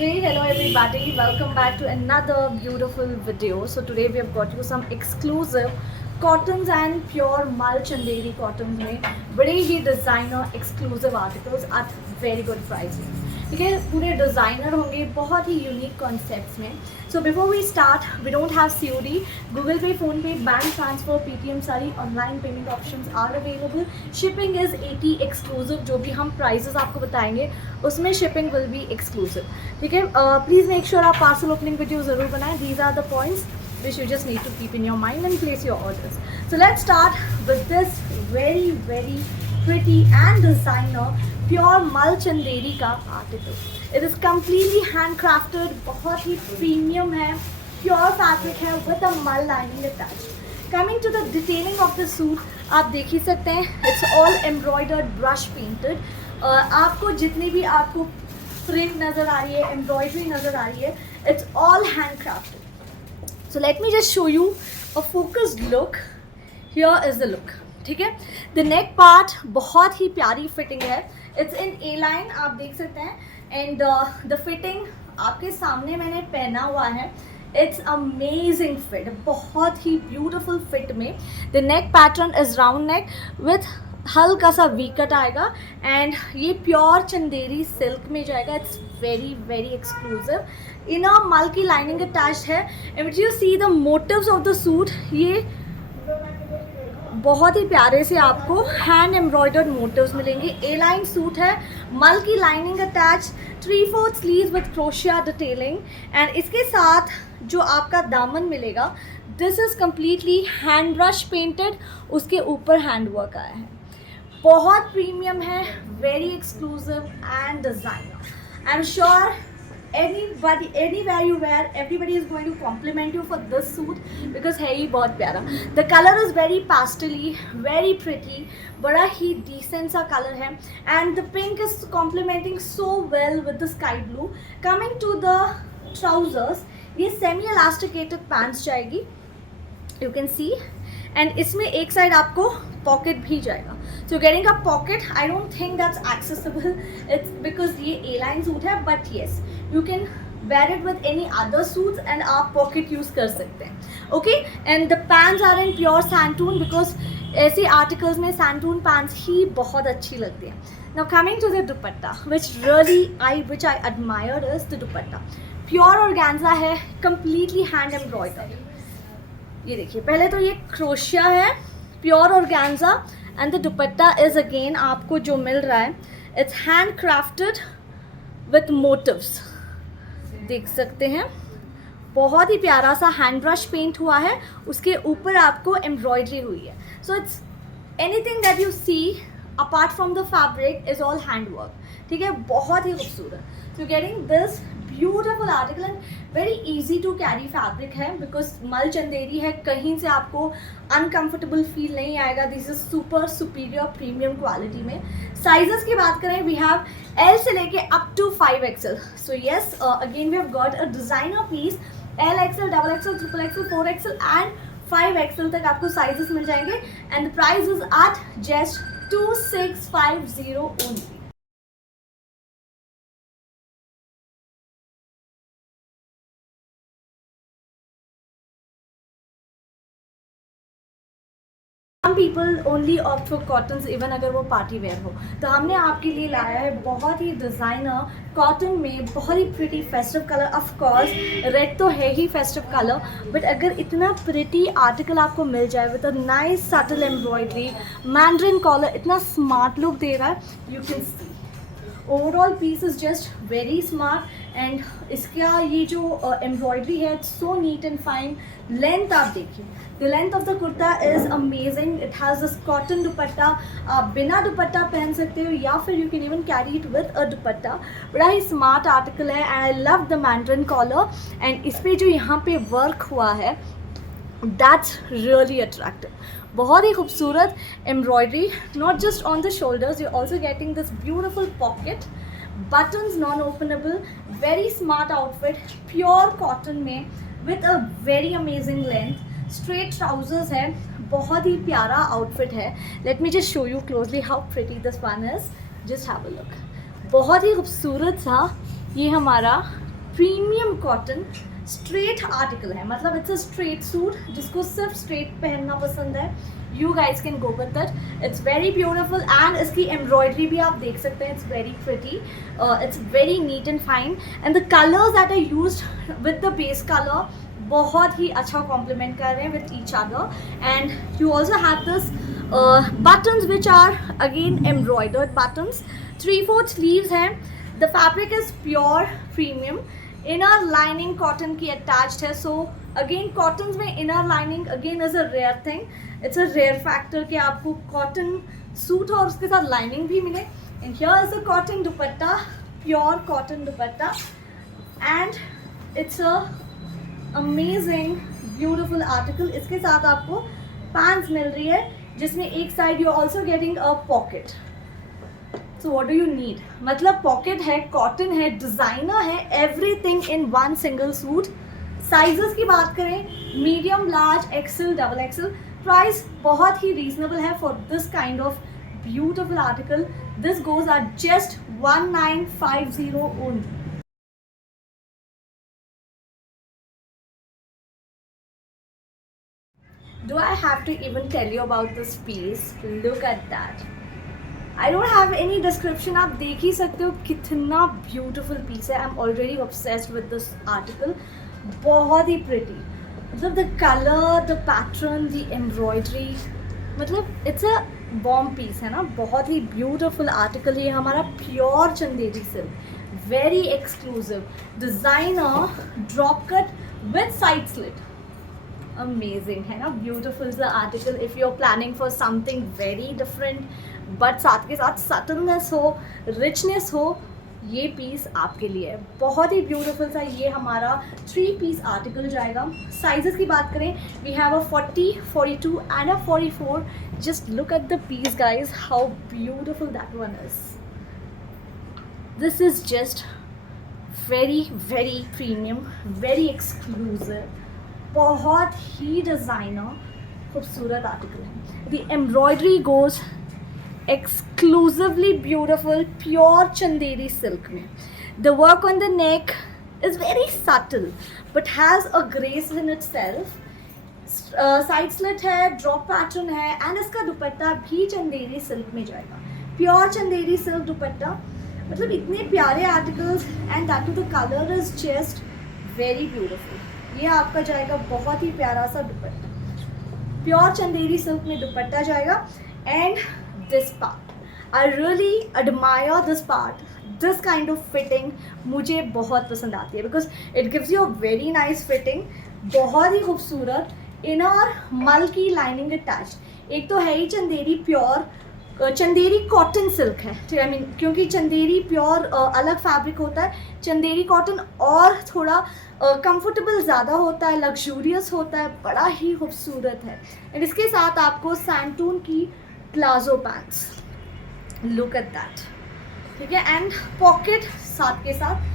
Hey, hello everybody, welcome back to another beautiful video. So today we have got you some exclusive cottons and pure mul chanderi cottons में बड़े ही designer exclusive articles at very good prices. ठीक है, पूरे designer होंगे, बहुत ही unique concepts में. So before we start, we don't have COD, Google Pay, PhonePe, bank transfer, Paytm, सारी online payment options are available. Shipping is 80 exclusive. जो भी हम प्राइजेस आपको बताएंगे उसमें शिपिंग विल बी एक्सक्लूसिव. ठीक है, प्लीज़ मेक श्योर आप पार्सल ओपनिंग वीडियो ज़रूर बनाएं. These are the points which you just need to keep in your mind and place your orders. So let's start with this very pretty and designer pure mul chanderi का article. It is completely handcrafted, बहुत ही premium है, pure fabric है with a mul lining attached. Coming to the detailing of the suit, आप देख ही सकते हैं, it's all embroidered, brush painted. आपको जितनी भी आपको print नज़र आ रही है, embroidery नज़र आ रही है, it's all handcrafted. So let me just show you a focused look. Here is the look. ठीक है, the neck part बहुत ही प्यारी फिटिंग है. It's in A line, आप देख सकते हैं. And the fitting आपके सामने मैंने पहना हुआ है. It's amazing fit, बहुत ही beautiful fit में. The neck pattern is round neck with हल्का सा वी कट आएगा एंड ये प्योर चंदेरी सिल्क में जाएगा. It's very exclusive. इनर मल की लाइनिंग अटैच्ड है. And you see the motives of the suit, ये बहुत ही प्यारे से आपको हैंड एम्ब्रॉयडर्ड मोटिव्स मिलेंगे. ए लाइन सूट है, मल की lining attach, 3/4 sleeves with crochet detailing. And इसके साथ जो आपका दामन मिलेगा, this is completely hand brush painted, उसके ऊपर हैंड वर्क आया है. बहुत प्रीमियम है, very exclusive and designer. I am sure anybody, anywhere you wear, everybody is going to compliment you for this suit because है ही बहुत प्यारा. The color is very pastel-y, very pretty, बड़ा ही decent सा color है. And the pink is complementing so well with the sky blue. Coming to the trousers, ये semi elasticated pants जाएगी, you can see. And इसमें एक side आपको pocket भी जाएगा. So getting a pocket, I don't think that's accessible. It's because ये A line suit है, but yes you can wear it with any other suits and आप pocket use कर सकते हैं. Okay, and the pants are in pure santoon because ऐसे articles में santoon pants ही बहुत अच्छी लगती हैं. Now coming to the dupatta, which I admire is the dupatta. Pure organza है, कम्प्लीटली हैंड एम्ब्रॉयडर्ड. ये देखिए, पहले तो ये क्रोशिया है, pure organza. And the dupatta is again आपको जो मिल रहा है, it's handcrafted with motives. देख सकते हैं, बहुत ही प्यारा सा हैंड ब्रश पेंट हुआ है, उसके ऊपर आपको एम्ब्रॉयडरी हुई है. So it's anything that you see apart from the fabric is all hand work. ठीक है, बहुत ही खूबसूरत. So getting this beautiful article and very easy to carry fabric है बिकॉज मल चंदेरी है, कहीं से आपको अनकंफर्टेबल फील नहीं आएगा. This is super superior premium quality में. साइजेस की बात करें, वी हैव L से लेके up to 5XL. So yes, again we have got a designer piece. LXL, XXL, XXL, 4XL and 5XL तक आपको साइजेस मिल जाएंगे. And the price is at just 2650 only. Some people only opt for cottons even अगर वो party wear हो. तो हमने आपके लिए लाया है बहुत ही डिज़ाइनर कॉटन में, बहुत ही pretty festive colour. Of course red तो है ही फेस्टिव कलर, बट अगर इतना प्रिटी आर्टिकल आपको मिल जाए with a nice subtle embroidery, mandarin collar, इतना स्मार्ट लुक दे रहा है. You can see overall piece is just very smart. And इसका ये जो एम्ब्रॉयडरी है, it's so neat and fine. Length आप देखिए, the length of the kurta is amazing. It has this cotton dupatta. आप बिना दुपट्टा पहन सकते हो या फिर you can even carry it with a dupatta. बड़ा ही स्मार्ट आर्टिकल है and I love the mandarin collar. And इस पर जो यहाँ पे वर्क हुआ है, दैट्स रियली अट्रैक्टिव. बहुत ही खूबसूरत embroidery, not just on the shoulders, you also getting this beautiful pocket, buttons non-openable, very smart outfit, pure cotton में with a very amazing length. Straight trousers है, बहुत ही प्यारा outfit है. Let me just show you closely how pretty this one is. Just have a look. बहुत ही खूबसूरत सा ये हमारा प्रीमियम कॉटन स्ट्रेट आर्टिकल है, मतलब इट्स अ स्ट्रेट सूट, जिसको सिर्फ स्ट्रेट पहनना पसंद है, you guys can go with that. It's very beautiful and इसकी एम्ब्रॉयडरी भी आप देख सकते हैं, it's very pretty, it's very neat and fine and the colours that are used with the base colour बहुत ही अच्छा कॉम्प्लीमेंट कर रहे हैं with each other. And you also have this buttons which are again embroidered buttons, 3/4 sleeves हैं, the fabric is pure premium, inner lining cotton की attached है, so again cottons में inner lining again is a rare thing, it's a rare factor कि आपको cotton suit और उसके साथ lining भी मिले। and here is the cotton dupatta, pure cotton dupatta and it's a amazing beautiful article। इसके साथ आपको पैंट्स मिल रही है जिसमें एक side you also getting a pocket, so what do you need, मतलब पॉकेट है, कॉटन है, डिज़ाइनर है, everything in one single suit. Sizes की बात करें, medium, large, XL, double XL, price बहुत ही रीजनेबल है for this kind of beautiful article. This goes are just 1950 only. Do I have to even tell you about this piece? Look at that. I don't have any description. आप देख ही सकते हो कितना beautiful piece है। I'm already obsessed with this article. बहुत ही pretty. मतलब the color, the pattern, the embroidery. मतलब it's a bomb piece है ना। बहुत ही beautiful article। ये हमारा pure Chanderi silk. Very exclusive. Designer drop cut with side slit. Amazing है ना, ब्यूटिफुल सा article if you are planning for something very different but साथ के साथ सटलनेस हो, रिचनेस हो, ये पीस आपके लिए है। बहुत ही ब्यूटिफुल सा ये हमारा 3 पीस आर्टिकल जाएगा। साइजेस की बात करें, we have a 40, 42 and a 44। Just look at the piece guys, how beautiful that one is. This is just very very premium, very exclusive, बहुत ही डिज़ाइनर खूबसूरत आर्टिकल है। The embroidery goes exclusively beautiful, pure Chanderi silk में। The work on the neck is very subtle but has a grace in itself. Side slit है, drop pattern है and इसका दुपट्टा भी Chanderi silk में जाएगा, प्योर चंदेरी सिल्क दुपट्टा। मतलब इतने प्यारे articles and that too the colour is just very beautiful. ये आपका जाएगा बहुत ही प्यारा सा दुपट्टा, प्योर चंदेरी सिल्क में दुपट्टा जाएगा। And this part, I really admire this part, this kind of fitting मुझे बहुत पसंद आती है because it gives you a very nice fitting, बहुत ही खूबसूरत। इनर मल की लाइनिंग अटैच्ड, एक तो है ही Chanderi pure, Chanderi cotton silk है, आई मीन क्योंकि चंदेरी प्योर अलग फैब्रिक होता है, चंदेरी कॉटन और थोड़ा कंफर्टेबल ज़्यादा होता है, लग्जूरियस होता है, बड़ा ही खूबसूरत है। एंड इसके साथ आपको सैंटून की palazzo pants, look at that, ठीक है, एंड पॉकेट साथ के साथ।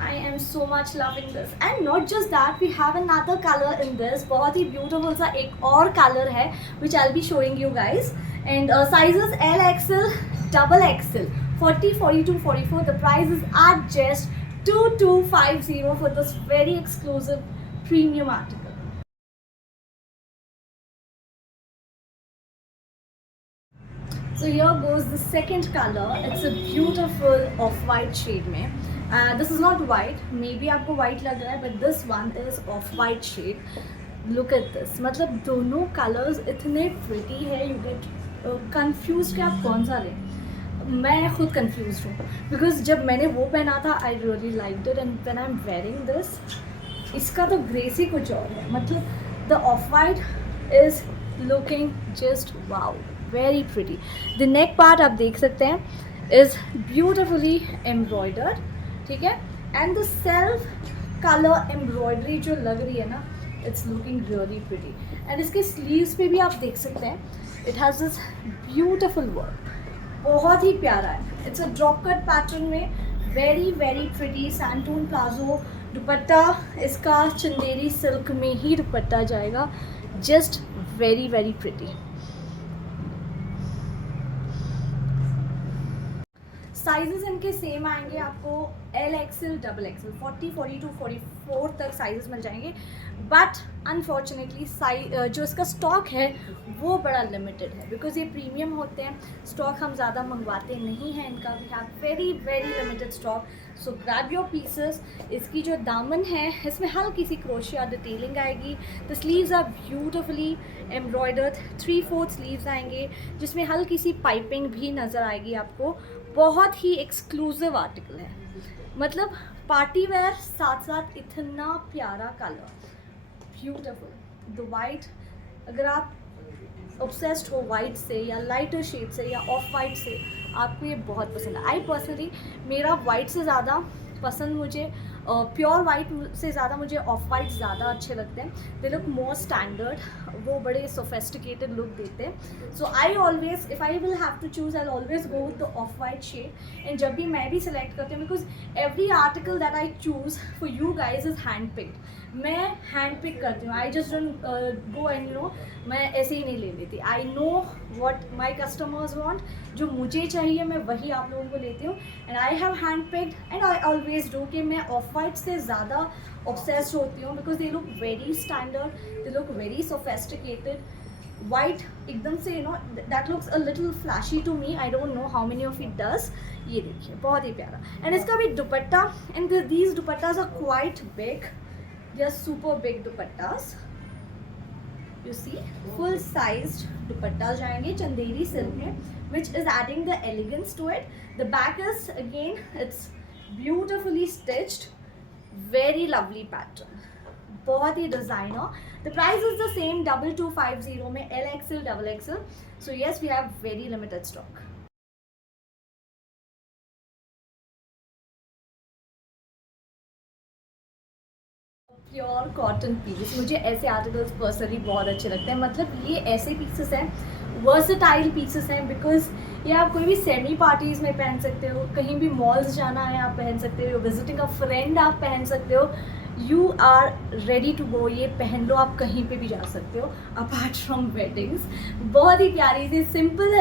I am so much loving this and not just that, we have another color in this, बहुत ही beautiful सा एक और color है which I'll be showing you guys and sizes L XL, double XL, 40, 42, 44. The price is at just 2250 for this very exclusive premium article. So here goes the second color. It's a beautiful off-white shade में. This is not white, maybe आपको white लग रहा है, but this one is off-white shade. Look at this. मतलब दोनों colors इतने pretty है, you get confused कि आप कौन सा लें। मैं खुद confused हूँ because जब मैंने वो पहना था I really liked it and when I'm wearing this, इसका तो ग्रेस ही कुछ और है। मतलब the off-white is looking just wow, very pretty. The neck part आप देख सकते हैं is beautifully embroidered, ठीक है, and the self colour embroidery जो लग रही है ना, it's looking really pretty. And इसके स्लीव्स पे भी आप देख सकते हैं, it has this beautiful work, बहुत ही प्यारा है। It's a drop cut pattern में, very very pretty santoon palazzo. Dupatta इसका चंदेरी सिल्क में ही दुपट्टा जाएगा, just very very pretty. Sizes इनके सेम आएंगे आपको, एल एक्सएल, डबल एक्सएल, 40, 42, 44 तक साइजेस मिल जाएंगे। बट अनफॉर्चुनेटली जो इसका स्टॉक है वो बड़ा लिमिटेड है, बिकॉज ये प्रीमियम होते हैं, स्टॉक हम ज़्यादा मंगवाते नहीं हैं इनका। We have very very limited stock, so grab your pieces. इसकी जो दामन है इसमें हल्की सी क्रोशिया डिटेलिंग आएगी। The sleeves are beautifully embroidered, 3/4 sleeves आएंगे जिसमें हल्की सी पाइपिंग भी नज़र आएगी आपको। बहुत ही एक्सक्लूसिव आर्टिकल है, मतलब पार्टी वेयर, साथ साथ इतना प्यारा कलर, ब्यूटिफुल। द वाइट, अगर आप ऑब्सेस्ड हो वाइट से या लाइटर शेड से या ऑफ वाइट से, आपको ये बहुत पसंद है। आई पर्सनली, मेरा वाइट से ज़्यादा पसंद मुझे प्योर वाइट से ज़्यादा मुझे ऑफ वाइट ज़्यादा अच्छे लगते हैं। दे लुक मोर स्टैंडर्ड, वो बड़े सोफेस्टिकेटेड लुक देते हैं। So I always, if I will have to choose, I always go with the off white shade. And जब भी मैं भी सिलेक्ट करती हूँ, because every article that I choose for you guys is hand picked. मैं hand pick करती हूँ, I just don't go and you know, मैं ऐसे ही नहीं ले लेती। I know what my customers want, जो मुझे चाहिए मैं वही आप लोगों को लेती हूँ। And I have hand picked and I always do कि मैं ऑफ वाइट से ज़्यादा ऑब्सेस्ड होती हूँ, because they look very standard, they look very sophisticated. White एकदम से you know that looks a little flashy to me, I don't know how many of it does. ये देखिए बहुत ही प्यारा। एंड इसका भी dupatta, and these dupattas are quite big, they are super big dupattas, you see, full sized dupattas जाएंगे Chanderi silk में, which is adding the elegance to it. The back is again, it's beautifully stitched, very lovely pattern, बहुत ही designer. The price is the same, 2250 में L XL, double XL. So yes, we have very limited stock. Pure cotton piece, मुझे ऐसे articles personally बहुत अच्छे लगते हैं। मतलब ये ऐसे पीसेस हैं, वर्सेटाइल पीसेस हैं, बिकॉज ये आप कोई भी सेमी पार्टीज़ में पहन सकते हो, कहीं भी मॉल्स जाना है आप पहन सकते हो, विजिटिंग अ फ्रेंड आप पहन सकते हो, you are ready to go, ये पहन लो, आप कहीं पे भी जा सकते हो अपार्ट फ्रॉम वेडिंग्स। बहुत ही प्यारी सी सिंपल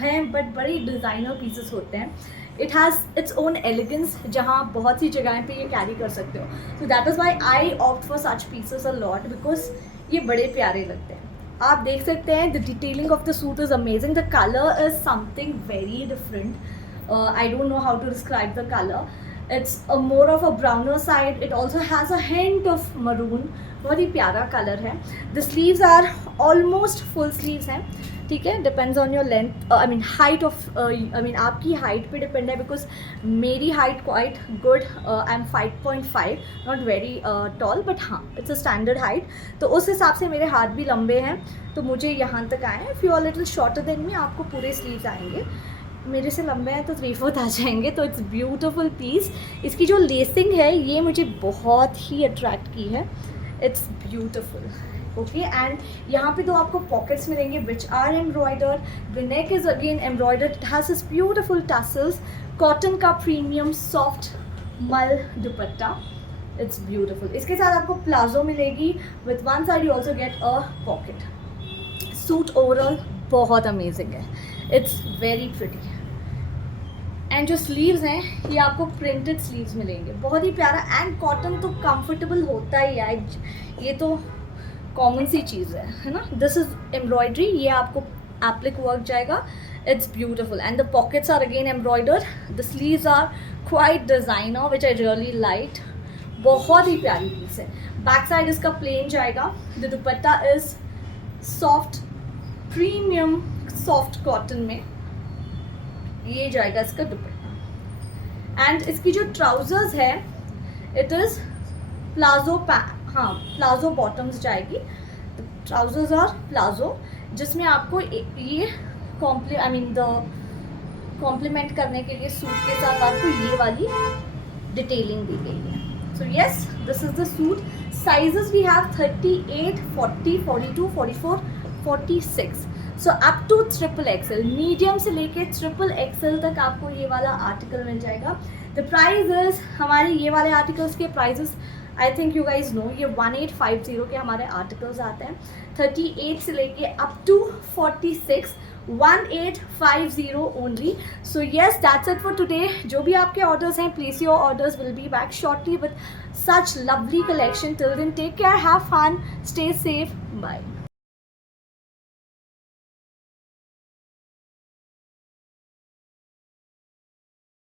हैं बट बड़ी डिज़ाइनर पीसेस होते हैं। It has its own elegance, जहाँ बहुत सी जगह पे ये कैरी कर सकते हो। So that is why I opt for such pieces a lot, because ये बड़े प्यारे लगते हैं। आप देख सकते हैं the detailing of the suit is amazing, the colour is something very different. I don't know how to describe the colour, it's a more of a browner side, it also has a hint of maroon, बहुत ही प्यारा colour है। The sleeves are almost full sleeves हैं, ठीक है, depends on your length, I mean height of, I mean आपकी height पे depend है, बिकॉज मेरी height quite good, I am 5.5, not very tall, but हाँ इट्स अ स्टैंडर्ड हाइट, तो उस हिसाब से मेरे हाथ भी लंबे हैं, तो मुझे यहाँ तक आए हैं। If you are little shorter than me, आपको पूरे स्लीव्स आएंगे, मेरे से लंबे हैं तो 3/4 आ जाएंगे। तो इट्स ब्यूटीफुल पीस। इसकी जो लेसिंग है ये मुझे बहुत ही अट्रैक्ट की है, इट्स ब्यूटीफुल। ओके, एंड यहाँ पे तो आपको पॉकेट्स मिलेंगे which are embroidered, the neck is again embroidered, it has this beautiful tassels, cotton का premium soft mul dupatta, it's beautiful. इसके साथ आपको प्लाजो मिलेगी, with one side you also get a pocket. Suit overall बहुत अमेजिंग है, it's very pretty. And जो sleeves हैं ये आपको प्रिंटेड स्लीव्स मिलेंगे, बहुत ही प्यारा। एंड कॉटन तो कंफर्टेबल होता ही है, ये तो कॉमन सी चीज़ है ना। दिस इज एम्ब्रॉयडरी, ये आपको एप्लिक वर्क जाएगा, it's beautiful. And the pockets are again embroidered, the sleeves are quite designer which I really like, बहुत ही प्यारी पीस है। बैक साइड इसका प्लेन जाएगा, the dupatta is soft premium soft cotton में, ये जाएगा इसका दुपट्टा। एंड इसकी जो ट्राउजर्स है इट इज़ प्लाजो हाँ प्लाजो बॉटम्स जाएगी, ट्राउजर्स और प्लाजो, जिसमें आपको ये कॉम्प्लीमेंट करने के लिए सूट के साथ आपको ये वाली डिटेलिंग दी गई है। So yes, this is the suit. Sizes we have 38, 40, 42, 44, 46, so up to XXL, medium से लेके XXL तक आपको ये वाला आर्टिकल मिल जाएगा। द प्राइस इज, हमारे ये वाले आर्टिकल्स के prices I think you guys know, ये 1850 के हमारे आर्टिकल्स आते हैं। 38 से लेके up to 46 1850 only. So yes, that's it for today. जो भी आपके ऑर्डर्स हैं, place your orders. Will be back shortly with such lovely collection. Till then, take care, have fun, stay safe, bye.